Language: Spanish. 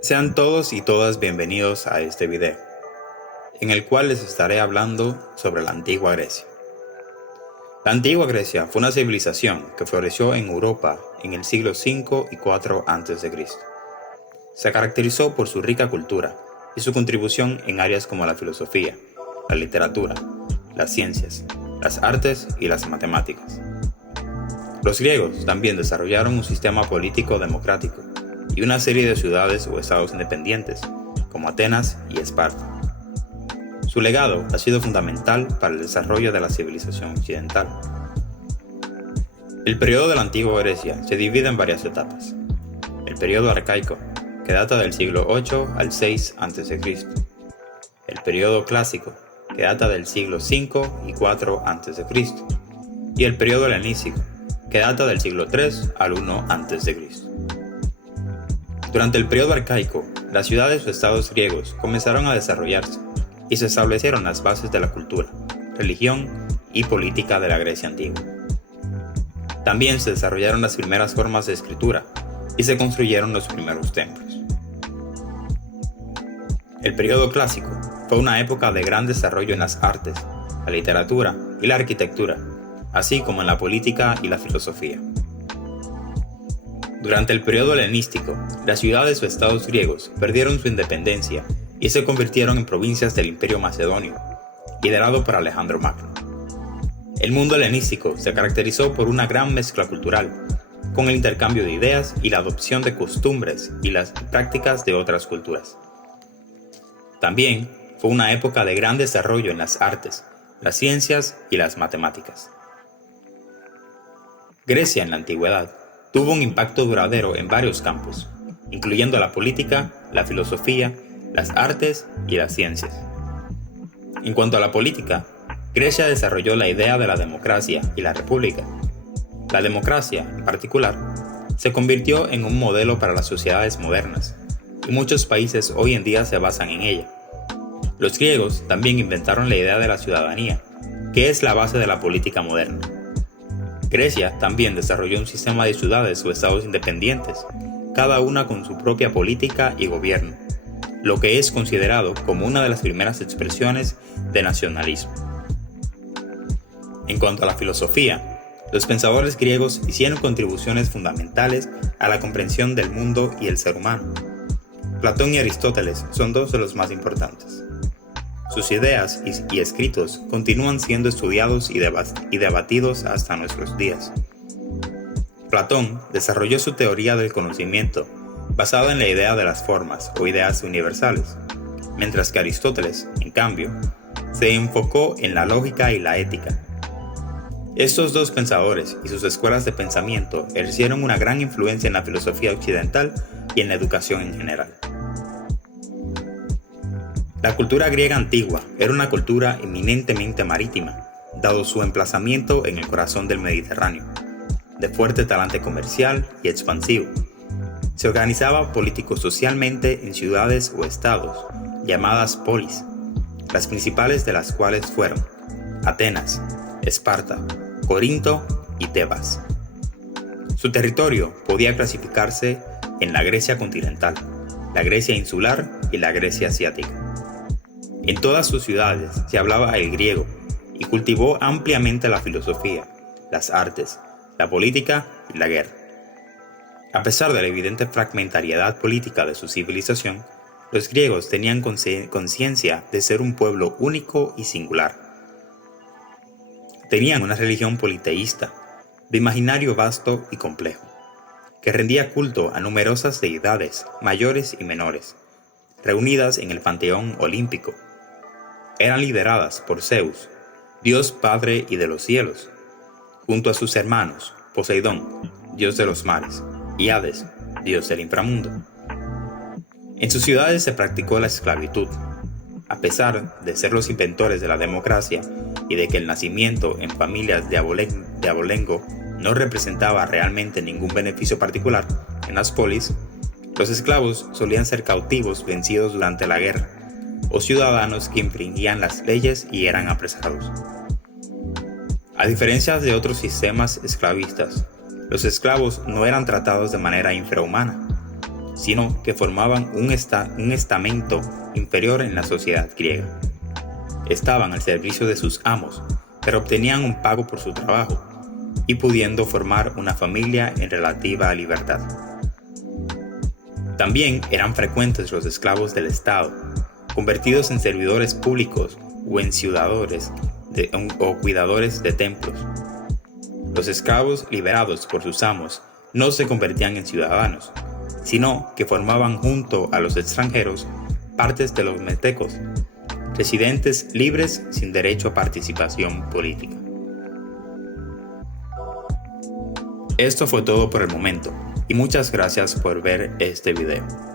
Sean todos y todas bienvenidos a este video, en el cual les estaré hablando sobre la antigua Grecia. La antigua Grecia fue una civilización que floreció en Europa en el siglo V y IV a.C. Se caracterizó por su rica cultura y su contribución en áreas como la filosofía, la literatura, las ciencias, las artes y las matemáticas. Los griegos también desarrollaron un sistema político democrático y una serie de ciudades o estados independientes, como Atenas y Esparta. Su legado ha sido fundamental para el desarrollo de la civilización occidental. El periodo de la antigua Grecia se divide en varias etapas. El periodo arcaico, que data del siglo VIII al VI a.C. El periodo clásico, que data del siglo V y IV a.C. Y el periodo helenístico, que data del siglo III al I a.C. Durante el periodo arcaico, las ciudades o estados griegos comenzaron a desarrollarse y se establecieron las bases de la cultura, religión y política de la Grecia antigua. También se desarrollaron las primeras formas de escritura y se construyeron los primeros templos. El periodo clásico fue una época de gran desarrollo en las artes, la literatura y la arquitectura, así como en la política y la filosofía. Durante el periodo helenístico, las ciudades o estados griegos perdieron su independencia y se convirtieron en provincias del Imperio Macedonio, liderado por Alejandro Magno. El mundo helenístico se caracterizó por una gran mezcla cultural, con el intercambio de ideas y la adopción de costumbres y las prácticas de otras culturas. También fue una época de gran desarrollo en las artes, las ciencias y las matemáticas. Grecia en la antigüedad tuvo un impacto duradero en varios campos, incluyendo la política, la filosofía, las artes y las ciencias. En cuanto a la política, Grecia desarrolló la idea de la democracia y la república. La democracia, en particular, se convirtió en un modelo para las sociedades modernas, y muchos países hoy en día se basan en ella. Los griegos también inventaron la idea de la ciudadanía, que es la base de la política moderna. Grecia también desarrolló un sistema de ciudades o estados independientes, cada una con su propia política y gobierno, lo que es considerado como una de las primeras expresiones de nacionalismo. En cuanto a la filosofía, los pensadores griegos hicieron contribuciones fundamentales a la comprensión del mundo y el ser humano. Platón y Aristóteles son dos de los más importantes. Sus ideas y escritos continúan siendo estudiados y debatidos hasta nuestros días. Platón desarrolló su teoría del conocimiento basada en la idea de las formas o ideas universales, mientras que Aristóteles, en cambio, se enfocó en la lógica y la ética. Estos dos pensadores y sus escuelas de pensamiento ejercieron una gran influencia en la filosofía occidental y en la educación en general. La cultura griega antigua era una cultura eminentemente marítima, dado su emplazamiento en el corazón del Mediterráneo, de fuerte talante comercial y expansivo. Se organizaba político-socialmente en ciudades o estados, llamadas polis, las principales de las cuales fueron Atenas, Esparta, Corinto y Tebas. Su territorio podía clasificarse en la Grecia continental, la Grecia insular y la Grecia asiática. En todas sus ciudades se hablaba el griego y cultivó ampliamente la filosofía, las artes, la política y la guerra. A pesar de la evidente fragmentariedad política de su civilización, los griegos tenían conciencia de ser un pueblo único y singular. Tenían una religión politeísta, de imaginario vasto y complejo, que rendía culto a numerosas deidades mayores y menores, reunidas en el panteón olímpico. Eran lideradas por Zeus, Dios Padre y de los cielos, junto a sus hermanos Poseidón, Dios de los mares, y Hades, Dios del inframundo. En sus ciudades se practicó la esclavitud. A pesar de ser los inventores de la democracia y de que el nacimiento en familias de abolengo no representaba realmente ningún beneficio particular en las polis, los esclavos solían ser cautivos vencidos durante la guerra, o ciudadanos que infringían las leyes y eran apresados. A diferencia de otros sistemas esclavistas, los esclavos no eran tratados de manera infrahumana, sino que formaban un estamento inferior en la sociedad griega. Estaban al servicio de sus amos, pero obtenían un pago por su trabajo y pudiendo formar una familia en relativa libertad. También eran frecuentes los esclavos del Estado, convertidos en servidores públicos o en ciudadanos o cuidadores de templos. Los esclavos liberados por sus amos no se convertían en ciudadanos, sino que formaban junto a los extranjeros partes de los metecos, residentes libres sin derecho a participación política. Esto fue todo por el momento y muchas gracias por ver este video.